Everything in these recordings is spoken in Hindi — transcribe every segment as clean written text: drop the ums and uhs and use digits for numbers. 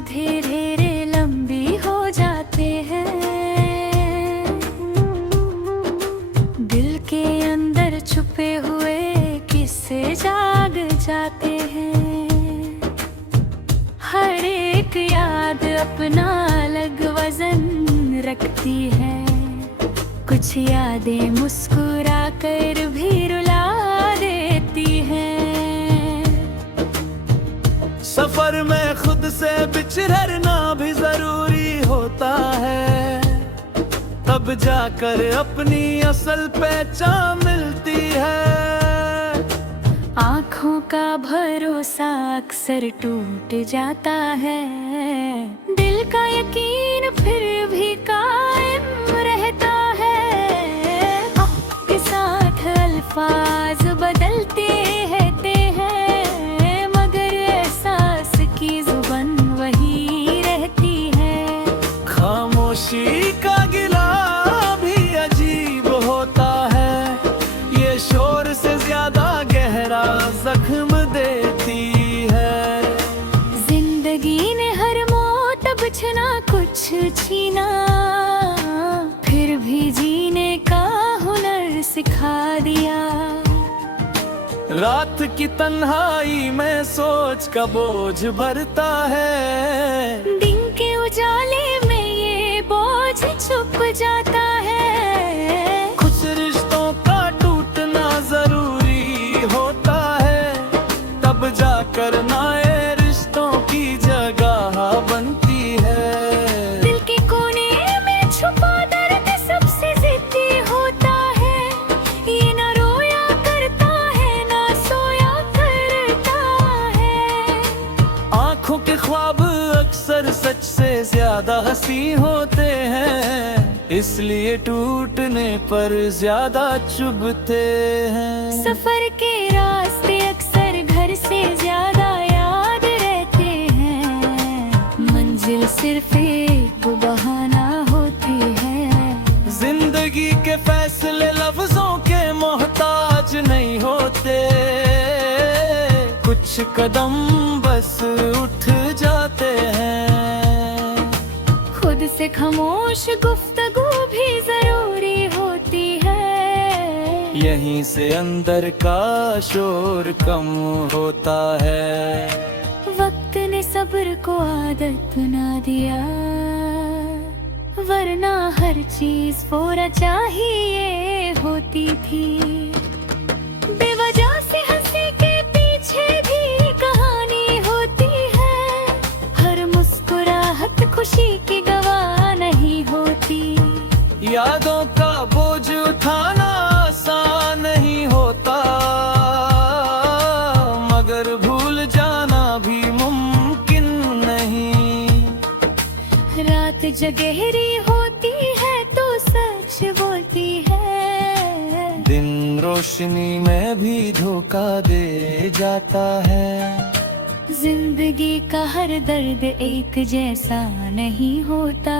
धीरे धीरे लंबी हो जाते हैं। दिल के अंदर छुपे हुए किस्से जाग जाते हैं। हर एक याद अपना अलग वजन रखती है। कुछ यादें मुस्कुरा कर भी रुला देती हैं। सफर में खुद से बिछड़ना भी जरूरी होता है, तब जाकर अपनी असल पहचान मिलती है। आँखों का भरोसा अक्सर टूट जाता है। दिल का यकीन फिर भी कायम रहता है। आपके साथ अल्फाज बदलते रहते हैं, मगर एहसास की जुबान वही रहती है। खामोशी का गिला भी अजीब होता है, ये शोर से ज्यादा गहरा जख्म देती है। जिंदगी ने हर मौत बचना कुछ छीना, फिर भी जीने का हुनर सिखा दिया। रात की तन्हाई में सोच का बोझ भरता है। दिन के उजाले में ये बोझ छुप जाता है। कुछ रिश्तों का टूटना जरूरी होता है, तब जाकर नए रिश्तों की जगह बनती है। दिल के कोने में छुपा दर्द सबसे जिद्दी होता है। ये ना रोया करता है ना सोया करता है। आँखों के ख्वाब अक्सर सच से ज्यादा हंसी होते हैं, इसलिए टूटने पर ज्यादा चुभते हैं। सफर के रास्ते अक्सर घर से ज्यादा याद रहते हैं। मंजिल सिर्फ एक बहाना होती है। जिंदगी के फैसले लफ्जों के मोहताज नहीं होते, कुछ कदम बस उठ जाते हैं। खुद से खामोश गुफ्तगू भी जरूरी होती है। यहीं से अंदर का शोर कम होता है। वक्त ने सब्र को आदत बना दिया, वरना हर चीज फौरा चाहिए होती थी। बेवजह से हंसी के पीछे भी कहानी होती है। हर मुस्कुराहट खुशी की गवाह नहीं होती। यादों का बोझ उठाना आसान नहीं होता, मगर भूल जाना भी मुमकिन नहीं। रात जगहरी होती है तो सच बोलती है। दिन रोशनी में भी धोखा दे जाता है। जिंदगी का हर दर्द एक जैसा नहीं होता।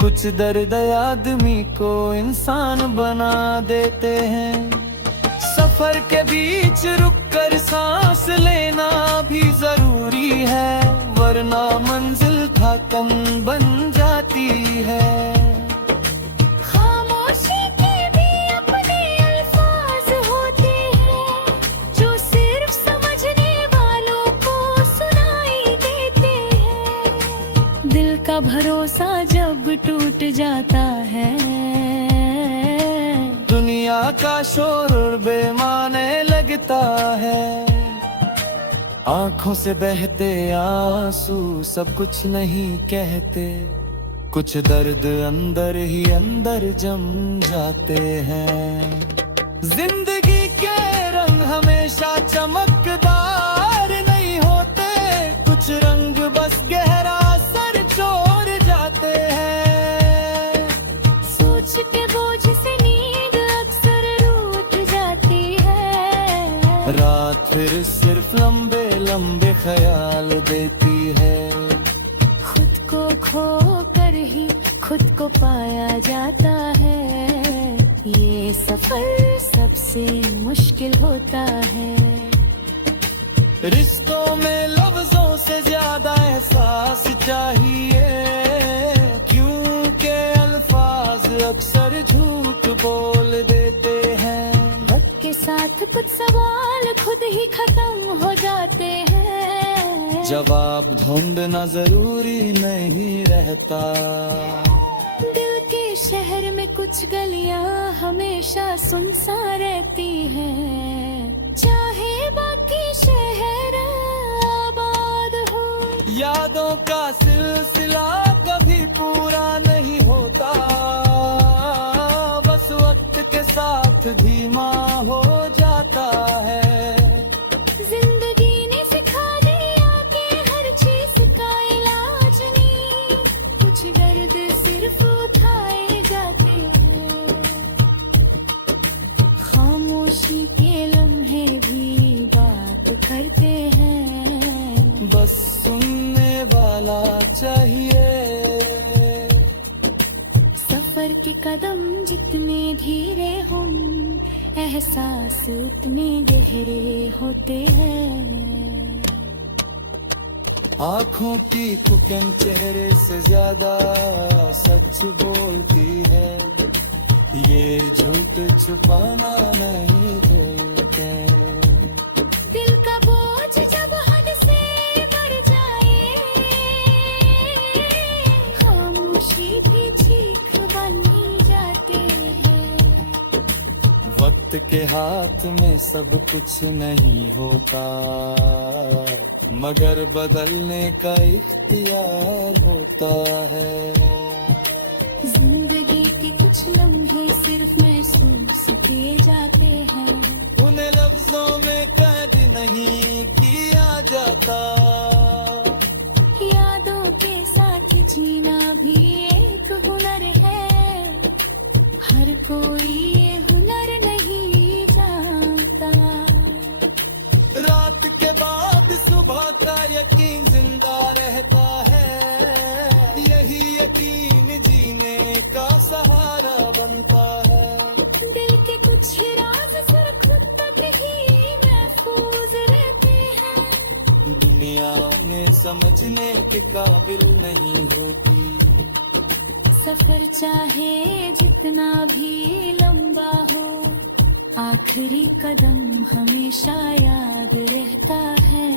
कुछ दर्द आदमी को इंसान बना देते हैं। सफर के बीच रुककर सांस लेना भी जरूरी है, वरना मंजिल थकन बन जाती है। खामोशी के भी अपने अल्फाज होते हैं, जो सिर्फ समझने वालों को सुनाई देते हैं। दिल का भरोसा जब टूट जाता है, दुनिया का शोर बेमाने लगता है। आंखों से बहते आंसू सब कुछ नहीं कहते, कुछ दर्द अंदर ही अंदर जम जाते हैं। जिंदगी के रंग हमेशा चमकदार नहीं होते, कुछ रंग बस गहरा असर छोड़ जाते हैं। सोच के बोझ से नींद अक्सर रूठ जाती है। रात फिर सिर्फ लंबे लंबे ख्याल देती है। खुद को खो कर ही खुद को पाया जाता है। ये सफर सबसे मुश्किल होता है। रिश्तों में लफ्जों से ज्यादा एहसास चाहिए, क्योंकि अल्फाज अक्सर झूठ बोल देते हैं। वक्त के साथ कुछ सवाल खुद ही खत्म हो जाते हैं। जवाब ढूंढना जरूरी नहीं रहता। दिल के शहर में कुछ गलियां हमेशा सुनसान रहती हैं, चाहे बाकी शहर आबाद हो। यादों का सिलसिला कभी पूरा नहीं होता, बस वक्त के साथ धीमा हो जाता है। जिंदगी ने सिखा दिया कि हर चीज का इलाज नहीं, कुछ दर्द सिर्फ उठाए जाते हैं। खामोशी के लम्हे भी बात करते हैं, बस सुनने वाला चाहिए। सफर के कदम जितने धीरे हम, एहसास उतने गहरे होते हैं। आँखों की थुकन चेहरे से ज्यादा सच बोलती है, ये झूठ छुपाना नहीं देते। दिल का बोझ जब हद से बढ़ जाए, खामोशी भी चीख बन जाते हैं। वक्त के हाथ में सब कुछ नहीं होता, मगर बदलने का इख्तियार होता है। जिंदगी के कुछ लम्हे सिर्फ महसूस किए जाते हैं, उन्हें लफ्जों में कैद नहीं किया जाता। यादों के साथ जीना भी एक हुनर है, हर कोई ये हुनर नहीं जानता। रात के बाद सुबह का यकीन जिंदा रहता है, यही यकीन जीने का सहारा बनता है। दिल के कुछ राज सिर्फ खुद तक ही महफूज रहते हैं, दुनिया उन्हें समझने के काबिल नहीं होती। सफर चाहे जितना भी लंबा हो, आखिरी कदम हमेशा याद रहता है।